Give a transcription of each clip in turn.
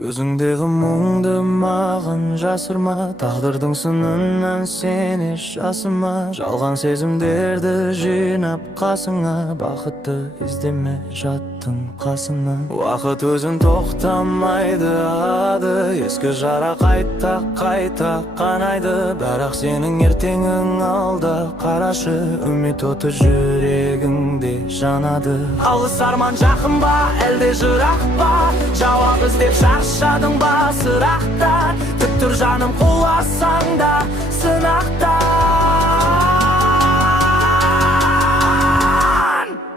Көзіңдегі мұңды маған жасырма, тағдырдың сынынан сені жасыма. Жалған сезімдерді жинап қасыңа, бақытты іздеме жаттың қасына. Уақыт өзін тоқтамайды ады, ескі жара қайта қанайды. Бірақ сенің ертеңің алда, қарашы, үміт оты жүрегіңде жанады. Алыс арман жақын ба, әлде жырақ па? Жауап іздеп шаршадың ба сырақта? Тік тұр жаным, құласаң да сынақтан.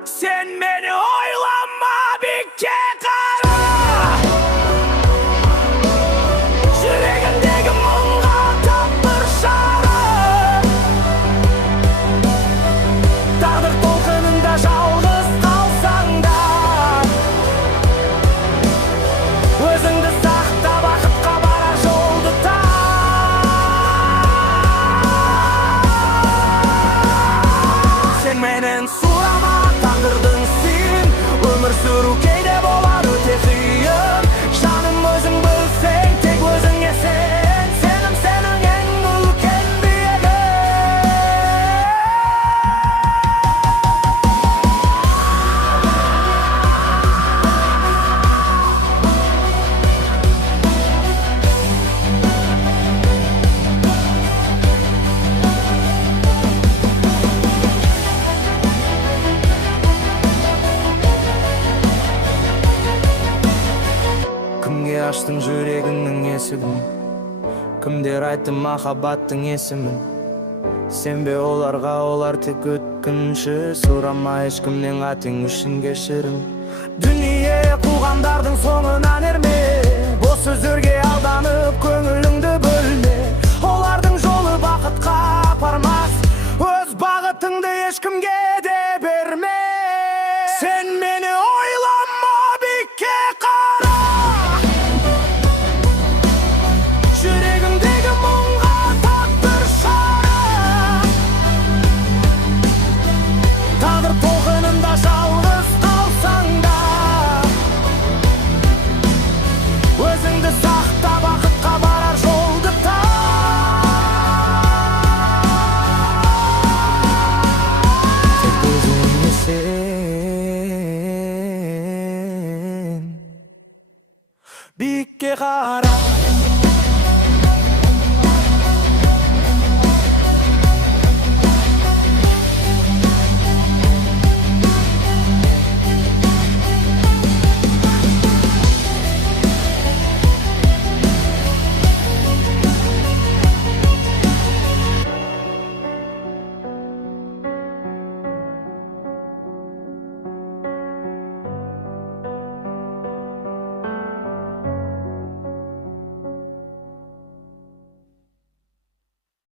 Сен мені ойлама, биікке қара. Жүрегіндегі мұңға тап бір шара. Тағдыр толқынында жалғыз қалсаң да, өзіңді сақта, бақытқа барар жолды тап. Сен менен сұрама, тағдырдың сен. Өмір сүру кейде болар өте қиын. Жаным, өзің білсең, тек өзіңе сен. Сенім сенің ең үлкен биігің. Кімге аштың жүрегіңнің есігін? Кімдер айтты махаббаттың есімін? Сенбе оларға, олар тек өткінші. Сұрама ешкімнен атың үшін кешірім. Дүние қуғандардың соңынан ерме, бос сөздерге алданып көңіліңді бөлме. Олардың жолы бақытқа апармас, өз бағытыңды ешкімге де берме. Сен мені ойлама, биікке қара. Жүрегімдегі мұңға тап бір шара. Тағдыр толқынында жалғыз қалсаң да, өзіңді сақта, бақытқа барар жолды тап. Тек өзіңе сен, биікке қара.